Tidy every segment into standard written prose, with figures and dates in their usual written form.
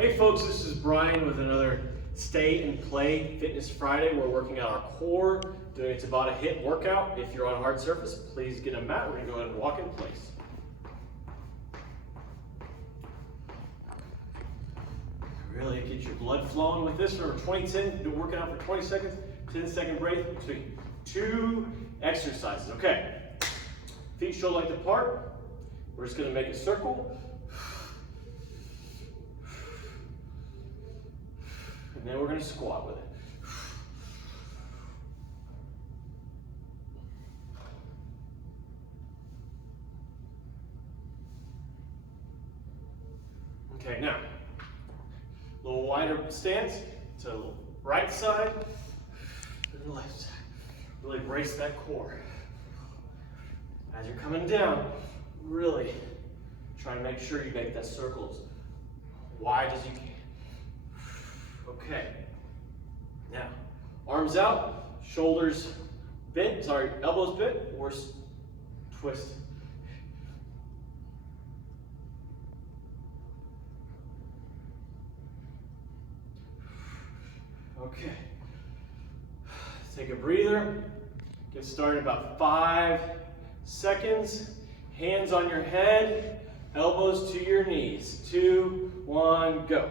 Hey folks, this is Brian with another Stay and Play Fitness Friday. We're working on our core, doing a Tabata hip workout. If you're on a hard surface, please get a mat. We're gonna go ahead and walk in place. Really get your blood flowing with this. Remember, 20-10, do working out for 20 seconds, 10-second break between two exercises. Okay, feet shoulder length apart. We're just gonna make a circle. And then we're going to squat with it. Okay, now, a little wider stance to the right side and the left side. Really brace that core. As you're coming down, really try to make sure you make that circle as wide as you can. Okay, now, arms out, shoulders bent, elbows bent, or twist. Okay, take a breather, get started in about 5 seconds, hands on your head, elbows to your knees, 2, 1, go.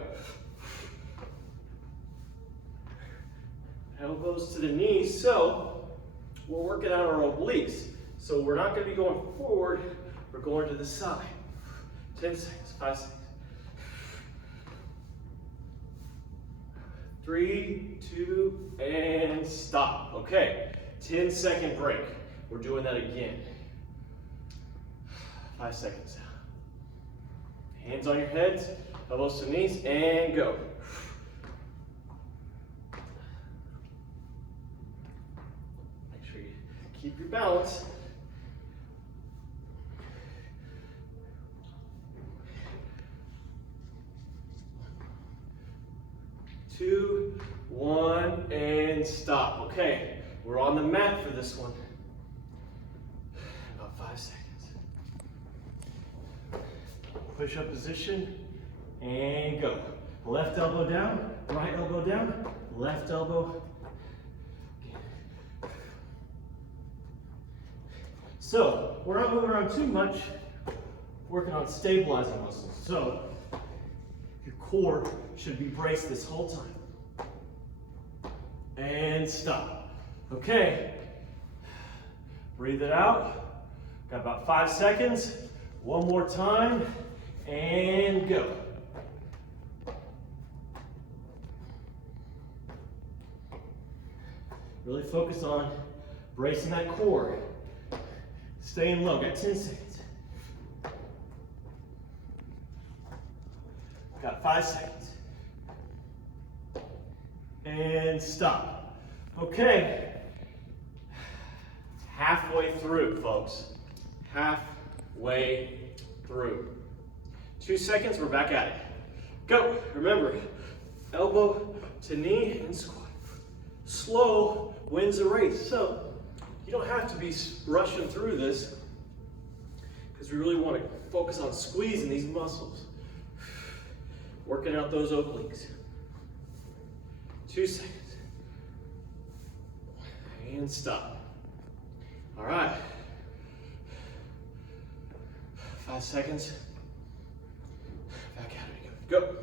Elbows to the knees, so we're working on our obliques. So we're not going to be going forward, we're going to the side. 10 seconds, 5 seconds. 3, 2, and stop. Okay, 10-second break. We're doing that again. 5 seconds. Hands on your heads, elbows to knees, and go. Keep your balance. Two, 1, and stop. Okay, we're on the mat for this one. About 5 seconds. Push-up position, and go. Left elbow down, right elbow down, left elbow. So, we're not moving around too much, working on stabilizing muscles. So, your core should be braced this whole time. And stop. Okay, breathe it out. Got about 5 seconds. One more time, and go. Really focus on bracing that core. Staying low, got 10 seconds. Got 5 seconds. And stop. Okay. Halfway through, folks. Halfway through. 2 seconds, we're back at it. Go. Remember, elbow to knee and squat. Slow wins the race. So, you don't have to be rushing through this because we really want to focus on squeezing these muscles, working out those obliques. 2 seconds. And stop. All right. 5 seconds. Back at it again. Go.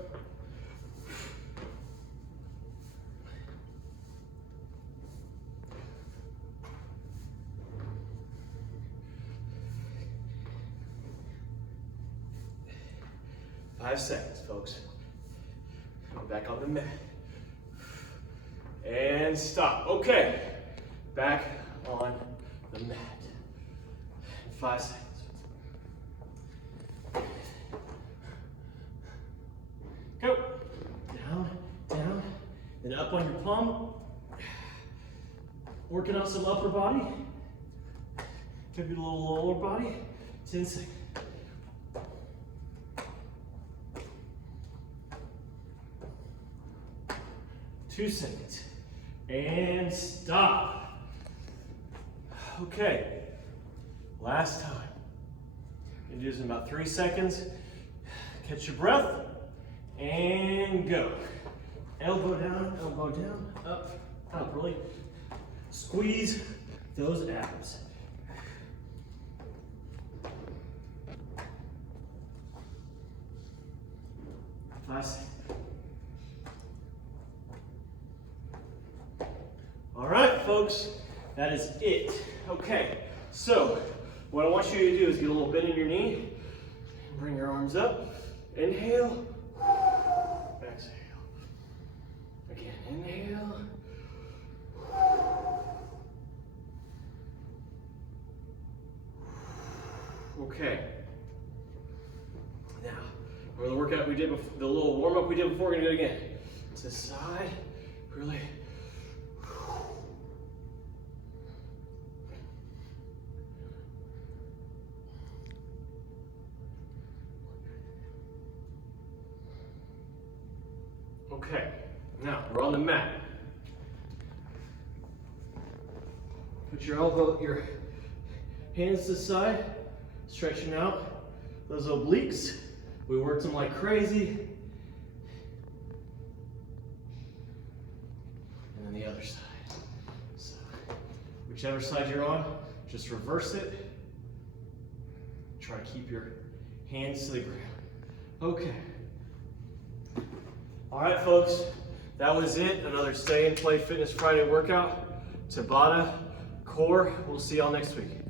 Five seconds, folks. Back on the mat. And stop. Okay. Back on the mat. 5 seconds. Go. Down, down, then up on your palm. Working on some upper body. Maybe a little lower body. 10 seconds. 2 seconds. And stop. Okay. Last time. You do this in about 3 seconds. Catch your breath And go. Elbow down, up, up. Really squeeze those abs. Nice. All right, folks, that is it. Okay, so what I want you to do is get a little bend in your knee, bring your arms up, inhale, exhale. Again, inhale. Okay. Now, for the workout we did before, the little warm up we did before, we're gonna do it again. To the side, really. Okay, now we're on the mat. Put your hands to the side, stretching out those obliques. We worked them like crazy. And then the other side. So, whichever side you're on, just reverse it. Try to keep your hands to the ground. Okay. All right, folks, that was it. Another Stay and Play Fitness Friday workout. Tabata, core. We'll see y'all next week.